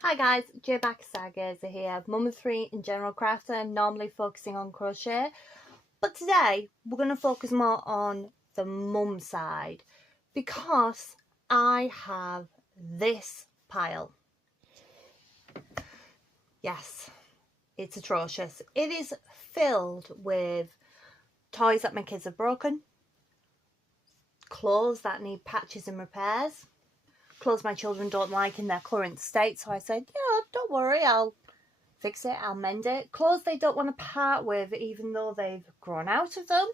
Hi guys, Barker-Stargazer here, mum of three and general crafter, normally focusing on crochet, but today we're going to focus more on the mum side because I have this pile. Yes, it's atrocious. It is filled with toys that my kids have broken, clothes that need patches and repairs, clothes my children don't like in their current state, so I said, yeah, don't worry, I'll fix it, I'll mend it. Clothes they don't want to part with even though they've grown out of them.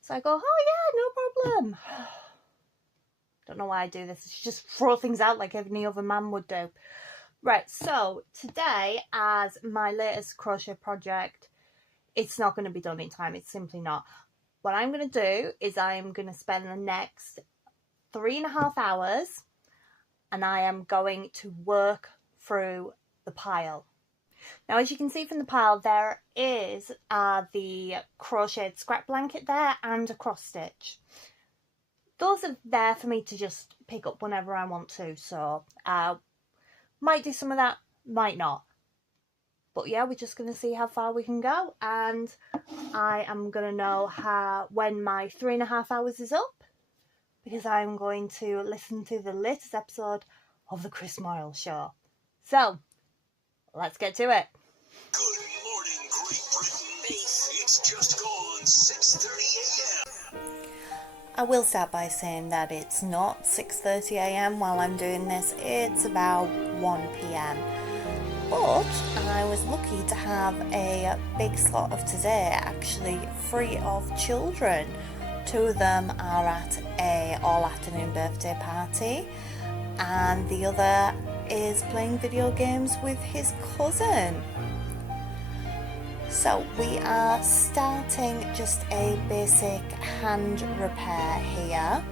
So I go, oh yeah, no problem. Don't know why I do this. It's just throw things out like any other man would do. Right, so today, as my latest crochet project, it's not going to be done in time. It's simply not. What I'm going to do is I'm going to spend the next 3.5 hours and I am going to work through the pile. Now, as you can see from the pile, there is the crocheted scrap blanket there and a cross stitch. Those are there for me to just pick up whenever I want to, so might do some of that, might not. But yeah, we're just going to see how far we can go, and I am going to know when my 3.5 hours is up, because I'm going to listen to the latest episode of the Chris Moyle Show. So, let's get to it. Good morning, Great Britain. It's just gone 6:30 a.m. I will start by saying that it's not 6:30 a.m. while I'm doing this, it's about 1 p.m. But I was lucky to have a big slot of today actually free of children. 2 of them are at a all-afternoon birthday party and the other is playing video games with his cousin. So we are starting just a basic hand repair here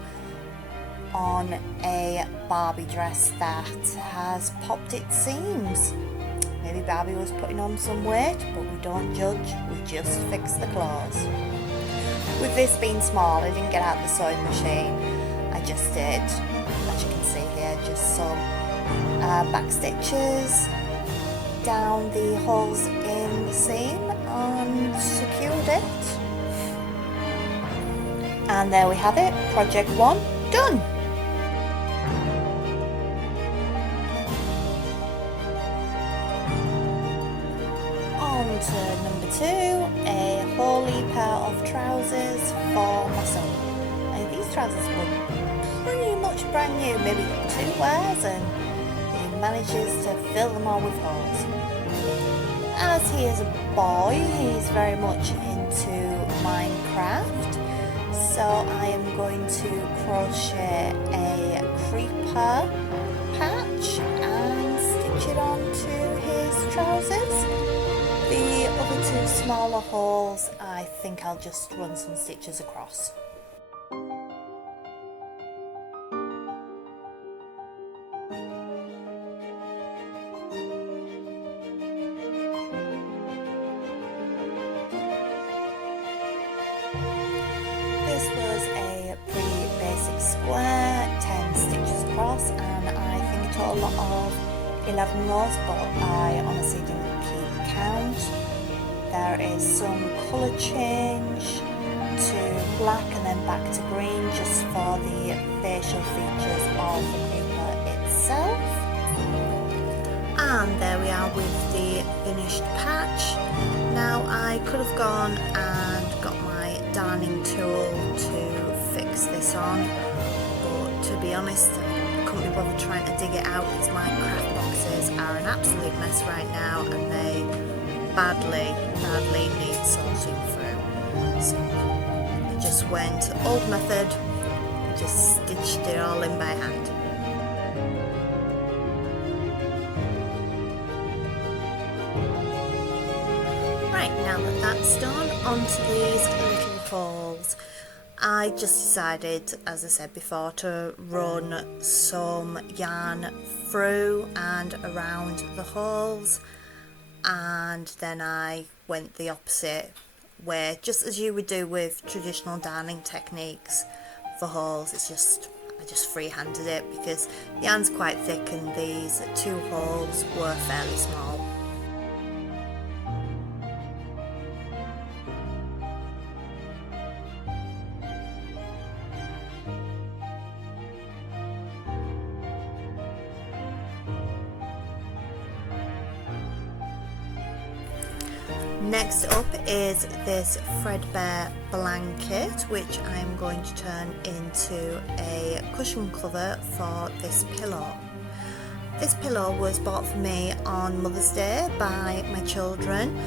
on a Barbie dress that has popped its seams. Maybe Barbie was putting on some weight, but we don't judge, we just fix the clothes. With this being small, I didn't get out the sewing machine. I just did, as you can see here, just some back stitches down the holes in the seam and secured it. And there we have it, project 1 done. On to number 2, a wholly pair of trousers for my son. And these trousers were pretty much brand new, maybe 2 wears, and he manages to fill them all with holes. As he is a boy, he's very much into Minecraft, so I am going to crochet a creeper patch and stitch it onto his trousers. The other 2 smaller holes, I think I'll just run some stitches across. This was a pretty basic square, 10 stitches across, and I think a total of 11 rows, but I honestly didn't keep count. There is some colour change to black and then back to green just for the facial features of the creeper itself. And there we are with the finished patch. Now I could have gone and got my darning tool to fix this on, but to be honest, I couldn't be bothered trying to dig it out as my craft boxes are an absolute mess right now and they badly need sorting through. So I just went old method, just stitched it all in by hand. Right, now that that's done, onto these little holes. I just decided, as I said before, to run some yarn through and around the holes, and then I went the opposite way, just as you would do with traditional darning techniques for holes. It's just I just freehanded it because the yarn's quite thick and these 2 holes were fairly small. Next up is this threadbare blanket, which I'm going to turn into a cushion cover for this pillow. This pillow was bought for me on Mother's Day by my children,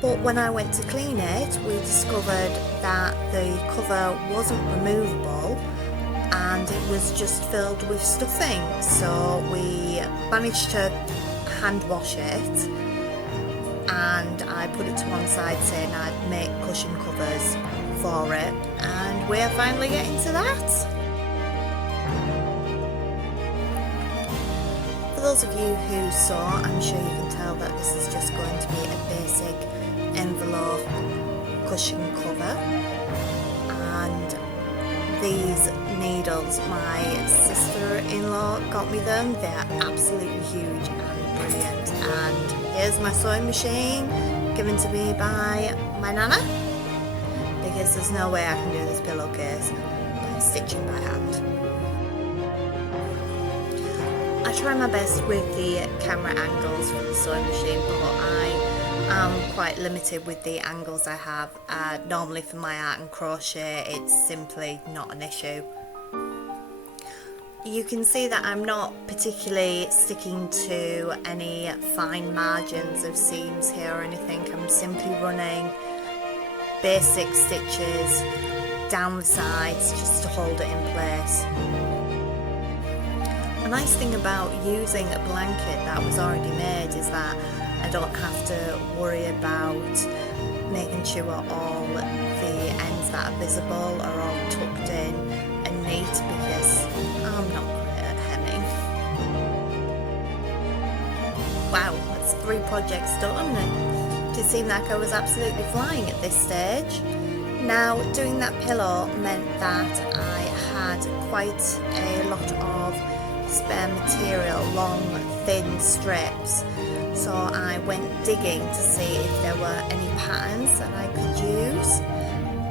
but when I went to clean it, we discovered that the cover wasn't removable and it was just filled with stuffing. So we managed to hand wash it, and I put it to one side saying I'd make cushion covers for it, and we're finally getting to that. For those of you who saw, I'm sure you can tell that this is just going to be a basic envelope cushion cover. And these needles, my sister-in-law got me them. They're absolutely huge and brilliant. And here's my sewing machine given to me by my nana, because there's no way I can do this pillowcase by stitching by hand. I try my best with the camera angles for the sewing machine, but I am quite limited with the angles I have. Normally for my art and crochet it's simply not an issue. You can see that I'm not particularly sticking to any fine margins of seams here or anything. I'm simply running basic stitches down the sides just to hold it in place. A nice thing about using a blanket that was already made is that I don't have to worry about making sure all the ends that are visible are all tucked in and neat, because I'm not great at hemming. Wow, that's 3 projects done, and it seemed like I was absolutely flying at this stage. Now, doing that pillow meant that I had quite a lot of spare material, long thin strips, so I went digging to see if there were any patterns that I could use,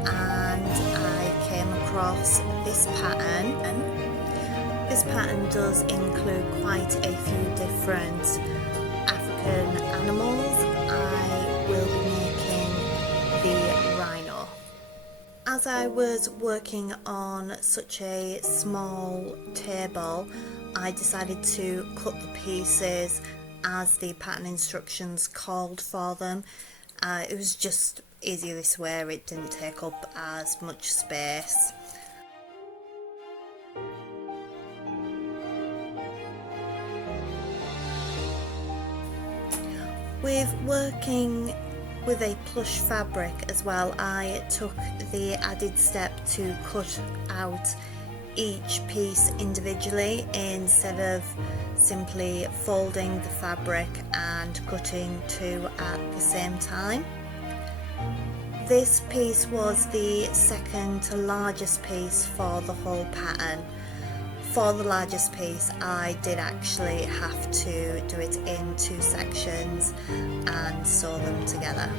and I came across this pattern. This pattern does include quite a few different African animals. I will be making the rhino. As I was working on such a small table, I decided to cut the pieces as the pattern instructions called for them. It was just easier this way, it didn't take up as much space. With working with a plush fabric as well, I took the added step to cut out each piece individually instead of simply folding the fabric and cutting 2 at the same time. This piece was the second to largest piece for the whole pattern. For the largest piece, I did actually have to do it in 2 sections and sew them together.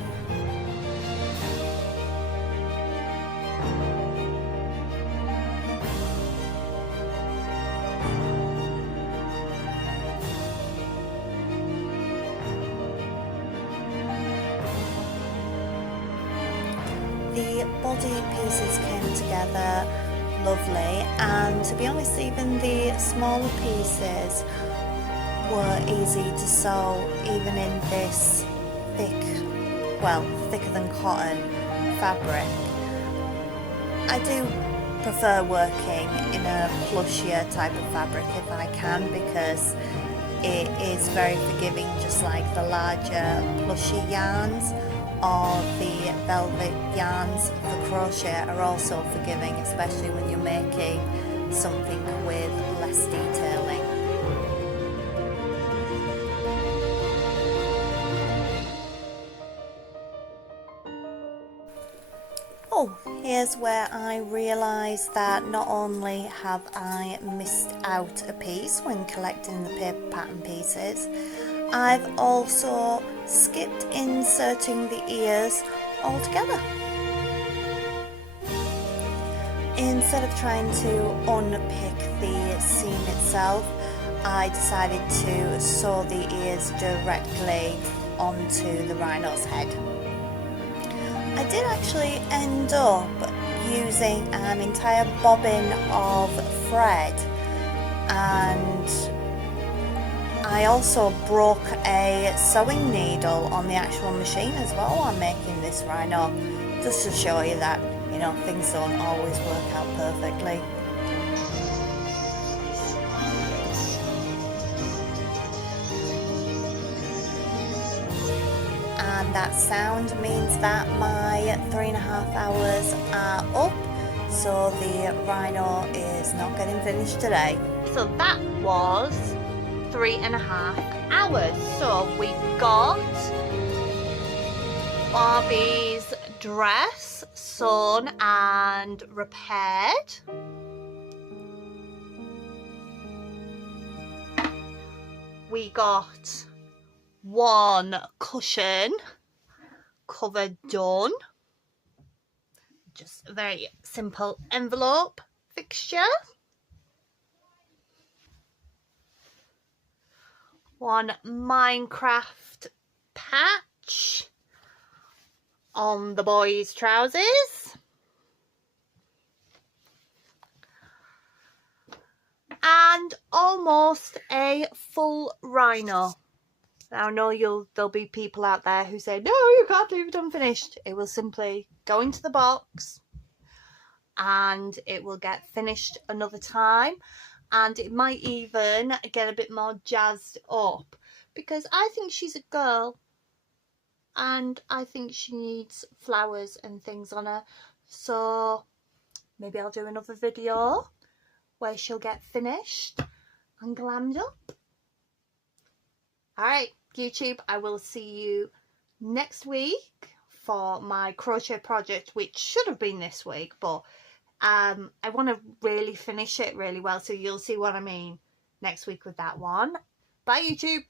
The body pieces came together lovely, and to be honest, even the smaller pieces were easy to sew even in this thicker than cotton fabric. I do prefer working in a plushier type of fabric if I can, because it is very forgiving, just like the larger plushy yarns or the velvet yarns for crochet are also forgiving, especially when you're making something with less detailing. Oh, Here's where I realised that not only have I missed out a piece when collecting the paper pattern pieces, I've also skipped inserting the ears altogether. Instead of trying to unpick the seam itself, I decided to sew the ears directly onto the rhino's head. I did actually end up using an entire bobbin of thread, and I also broke a sewing needle on the actual machine as well while making this rhino, just to show you that, you know, things don't always work out perfectly. And that sound means that my 3.5 hours are up, so the rhino is not getting finished today. So that was 3.5 hours. So we got Barbie's dress sewn and repaired. We got one cushion cover done. Just a very simple envelope fixture. One Minecraft patch on the boys' trousers. And almost a full rhino. Now I know there'll be people out there who say, no, you can't leave it unfinished. It will simply go into the box and it will get finished another time. And it might even get a bit more jazzed up, because I think she's a girl and I think she needs flowers and things on her. So maybe I'll do another video where she'll get finished and glammed up. Alright, YouTube, I will see you next week for my crochet project, which should have been this week, but I want to really finish it really well, so you'll see what I mean next week with that one. Bye, YouTube.